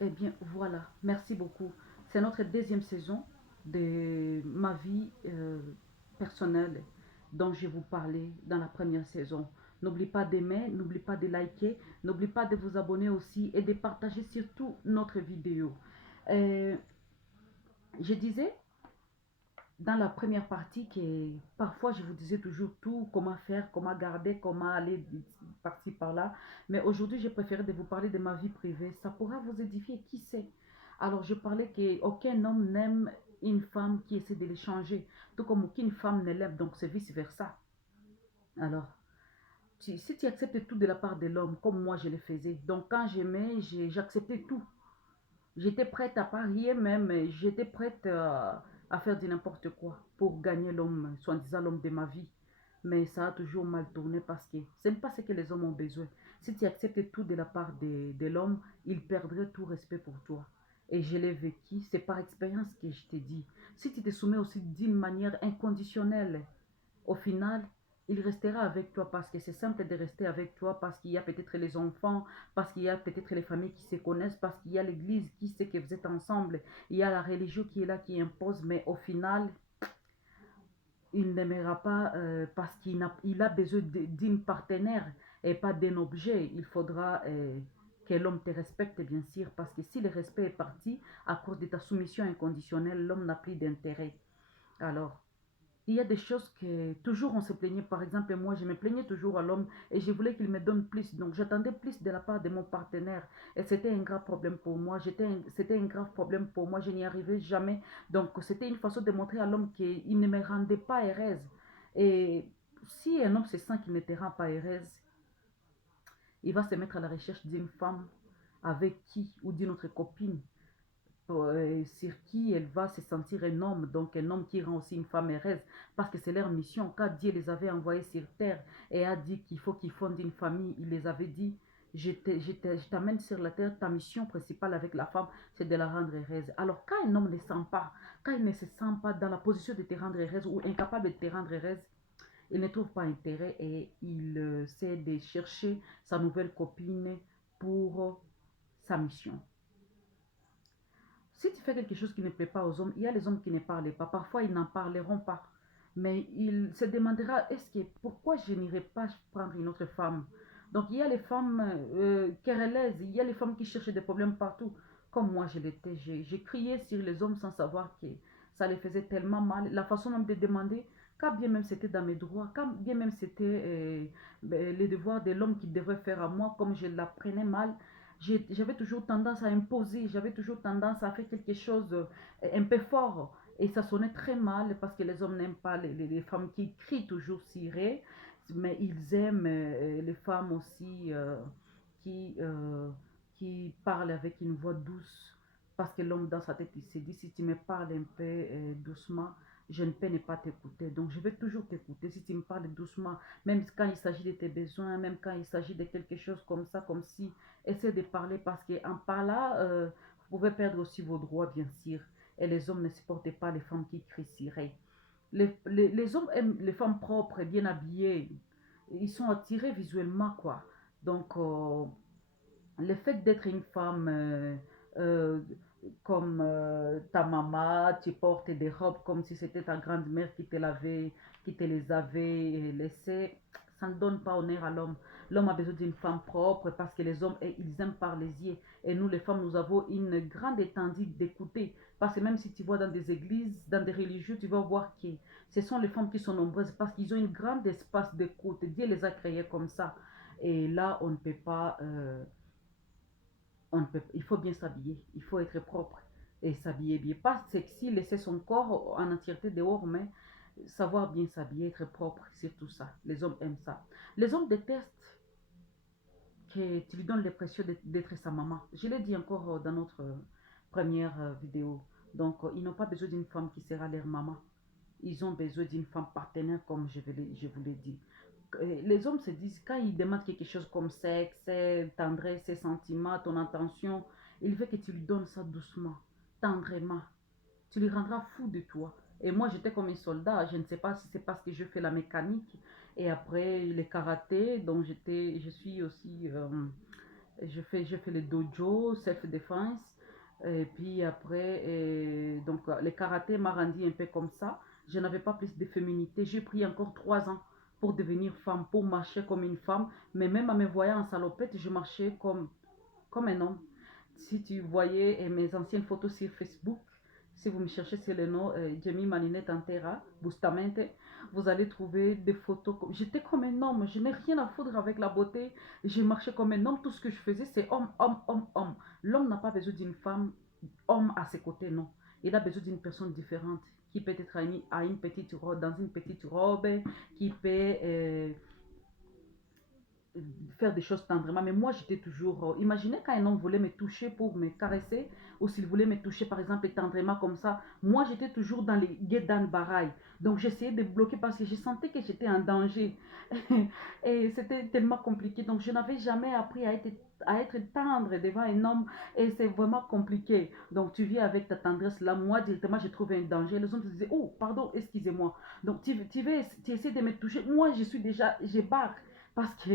Eh bien, voilà. Merci beaucoup. C'est notre deuxième saison de ma vie personnelle dont je vous parlais dans la première saison. N'oublie pas d'aimer, n'oublie pas de liker, n'oublie pas de vous abonner aussi et de partager surtout notre vidéo. Euh, je disais dans la première partie que parfois je vous disais toujours tout, comment faire, comment garder, comment aller par-ci par-là. Mais aujourd'hui, j'ai préféré de vous parler de ma vie privée. Ça pourra vous édifier, qui sait. Alors, je parlais qu'aucun homme n'aime une femme qui essaie de l'échanger, tout comme aucune femme ne l'aime, donc c'est vice-versa. Alors, si tu acceptes tout de la part de l'homme, comme moi je le faisais, donc quand j'aimais, j'acceptais tout. J'étais prête à parier même, j'étais prête à faire du n'importe quoi pour gagner l'homme, soi-disant l'homme de ma vie. Mais ça a toujours mal tourné parce que ce n'est pas ce que les hommes ont besoin. Si tu acceptes tout de la part de l'homme, il perdrait tout respect pour toi. Et je l'ai vécu, c'est par expérience que je te dis. Si tu te soumets aussi d'une manière inconditionnelle, au final, il restera avec toi parce que c'est simple de rester avec toi, parce qu'il y a peut-être les enfants, parce qu'il y a peut-être les familles qui se connaissent, parce qu'il y a l'église qui sait que vous êtes ensemble, il y a la religion qui est là, qui impose, mais au final, il n'aimera pas parce qu'il a besoin d'une partenaire et pas d'un objet. Il faudra que l'homme te respecte, bien sûr, parce que si le respect est parti à cause de ta soumission inconditionnelle, l'homme n'a plus d'intérêt. Alors, il y a des choses que toujours on se plaignait. Par exemple, moi, je me plaignais toujours à l'homme et je voulais qu'il me donne plus. Donc, j'attendais plus de la part de mon partenaire. Et c'était un grave problème pour moi. C'était un grave problème pour moi. Je n'y arrivais jamais. Donc, c'était une façon de montrer à l'homme qu'il ne me rendait pas heureuse. Et si un homme se sent qu'il ne te rend pas heureuse, il va se mettre à la recherche d'une femme avec qui ou d'une autre copine sur qui elle va se sentir un homme, donc un homme qui rend aussi une femme heureuse, parce que c'est leur mission. Quand Dieu les avait envoyés sur terre et a dit qu'il faut qu'ils fondent une famille, il les avait dit, je t'amène sur la terre, ta mission principale avec la femme, c'est de la rendre heureuse. Alors quand un homme ne sent pas, quand il ne se sent pas dans la position de te rendre heureuse ou incapable de te rendre heureuse, il ne trouve pas intérêt et il essaie de chercher sa nouvelle copine pour sa mission. Si tu fais quelque chose qui ne plaît pas aux hommes, il y a les hommes qui ne parlent pas. Parfois, ils n'en parleront pas. Mais il se demandera, pourquoi je n'irai pas prendre une autre femme? Donc, il y a les femmes querelleuses, il y a les femmes qui cherchent des problèmes partout. Comme moi, je l'étais. J'ai crié sur les hommes sans savoir que ça les faisait tellement mal. La façon même de demander, quand bien même c'était dans mes droits, quand bien même c'était les devoirs de l'homme qui devrait faire à moi, comme je l'apprenais mal, j'avais toujours tendance à imposer, j'avais toujours tendance à faire quelque chose un peu fort. Et ça sonnait très mal parce que les hommes n'aiment pas les femmes qui crient toujours cirées, mais ils aiment les femmes aussi qui, euh, qui parlent avec une voix douce. Parce que l'homme dans sa tête, il s'est dit, si tu me parles un peu doucement, je ne peux ne pas t'écouter. Donc je vais toujours t'écouter si tu me parles doucement, même quand il s'agit de tes besoins, même quand il s'agit de quelque chose comme ça, comme si essayez de parler parce qu'en parlant, vous pouvez perdre aussi vos droits, bien sûr. Et les hommes ne supportent pas les femmes qui crient. Les hommes aiment les femmes propres et bien habillées. Ils sont attirés visuellement, quoi. Donc, le fait d'être une femme euh, comme ta maman, tu portes des robes comme si c'était ta grand-mère qui te les avait laissées, ça ne donne pas honneur à l'homme. L'homme a besoin d'une femme propre parce que les hommes, ils aiment parler. Et nous, les femmes, nous avons une grande étendue d'écouter. Parce que même si tu vois dans des églises, dans des religions, tu vas voir que ce sont les femmes qui sont nombreuses parce qu'ils ont une grande espace d'écoute. Dieu les a créées comme ça. Et là, on ne peut pas il faut bien s'habiller, il faut être propre et s'habiller bien. Pas sexy, laisser son corps en entièreté dehors, mais savoir bien s'habiller, être propre, c'est tout ça. Les hommes aiment ça. Les hommes détestent que tu lui donnes l'impression d'être sa maman. Je l'ai dit encore dans notre première vidéo. Donc, ils n'ont pas besoin d'une femme qui sera leur maman. Ils ont besoin d'une femme partenaire, comme je vous l'ai dit. Les hommes se disent, quand ils demandent quelque chose comme sexe, tendresse, sentiments, ton intention, il veut que tu lui donnes ça doucement, tendrement. Tu lui rendras fou de toi. Et moi, j'étais comme un soldat. Je ne sais pas si c'est parce que je fais la mécanique et après le karaté, donc je suis aussi Je fais le dojo, self-défense. Et puis après, donc le karaté m'a rendu un peu comme ça. Je n'avais pas plus de féminité. J'ai pris encore 3 ans pour devenir femme, pour marcher comme une femme. Mais même à me voyant en salopette, je marchais comme un homme. Si tu voyais mes anciennes photos sur Facebook, si vous me cherchez sur le nom Jamie Maninette Antera, Bustamente, vous allez trouver des photos. J'étais comme un homme, je n'ai rien à foutre avec la beauté. Je marchais comme un homme, tout ce que je faisais, c'est homme, homme, homme, homme. L'homme n'a pas besoin d'une femme, homme à ses côtés, non. Il a besoin d'une personne différente qui peut être à une petite robe, dans une petite robe, qui peut faire des choses tendrement. Mais moi, j'étais toujours... imaginez quand un homme voulait me toucher pour me caresser, ou s'il voulait me toucher, par exemple, tendrement comme ça. Moi, j'étais toujours dans les guédans barailles. Donc, j'essayais de bloquer parce que je sentais que j'étais en danger. Et c'était tellement compliqué. Donc, je n'avais jamais appris à être tendre devant un homme. Et c'est vraiment compliqué. Donc, tu vis avec ta tendresse. Là, moi, directement, j'ai trouvé un danger. Les hommes se disaient, oh, pardon, excusez-moi. Donc, tu essaies de me toucher. Moi, je suis déjà, je barre. Parce que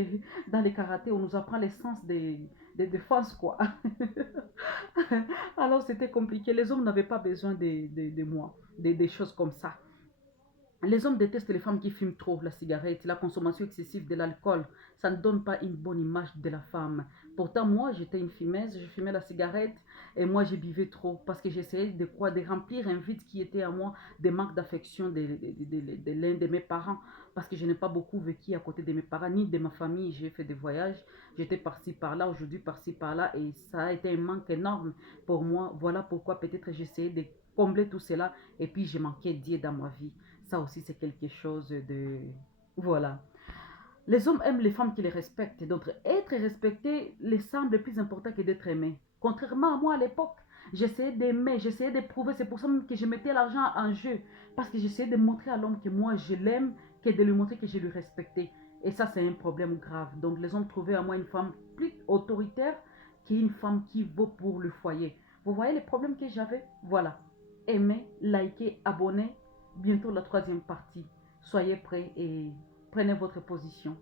dans les karatés, on nous apprend l'essence des défenses, quoi. Alors, c'était compliqué. Les hommes n'avaient pas besoin de moi, des choses comme ça. Les hommes détestent les femmes qui fument trop la cigarette, la consommation excessive de l'alcool. Ça ne donne pas une bonne image de la femme. Pourtant, moi, j'étais une fumeuse, je fumais la cigarette et moi, je buvais trop parce que j'essayais de quoi? De remplir un vide qui était à moi, des manques d'affection de l'un de mes parents. Parce que je n'ai pas beaucoup vécu à côté de mes parents ni de ma famille. J'ai fait des voyages, j'étais par-ci par-là, aujourd'hui par-ci par-là et ça a été un manque énorme pour moi. Voilà pourquoi peut-être j'essayais de combler tout cela et puis j'ai manqué Dieu dans ma vie. Ça aussi, c'est quelque chose de... Voilà. Les hommes aiment les femmes qui les respectent. Donc, être respecté les semble plus important que d'être aimé. Contrairement à moi à l'époque, j'essayais d'aimer, j'essayais de prouver. C'est pour ça même que je mettais l'argent en jeu. Parce que j'essayais de montrer à l'homme que moi, je l'aime, que de lui montrer que je lui respectais. Et ça, c'est un problème grave. Donc, les hommes trouvaient à moi une femme plus autoritaire qu'une femme qui vaut pour le foyer. Vous voyez les problèmes que j'avais? Voilà. Aimez, likez, abonnez. Bientôt la troisième partie. Soyez prêts et prenez votre position.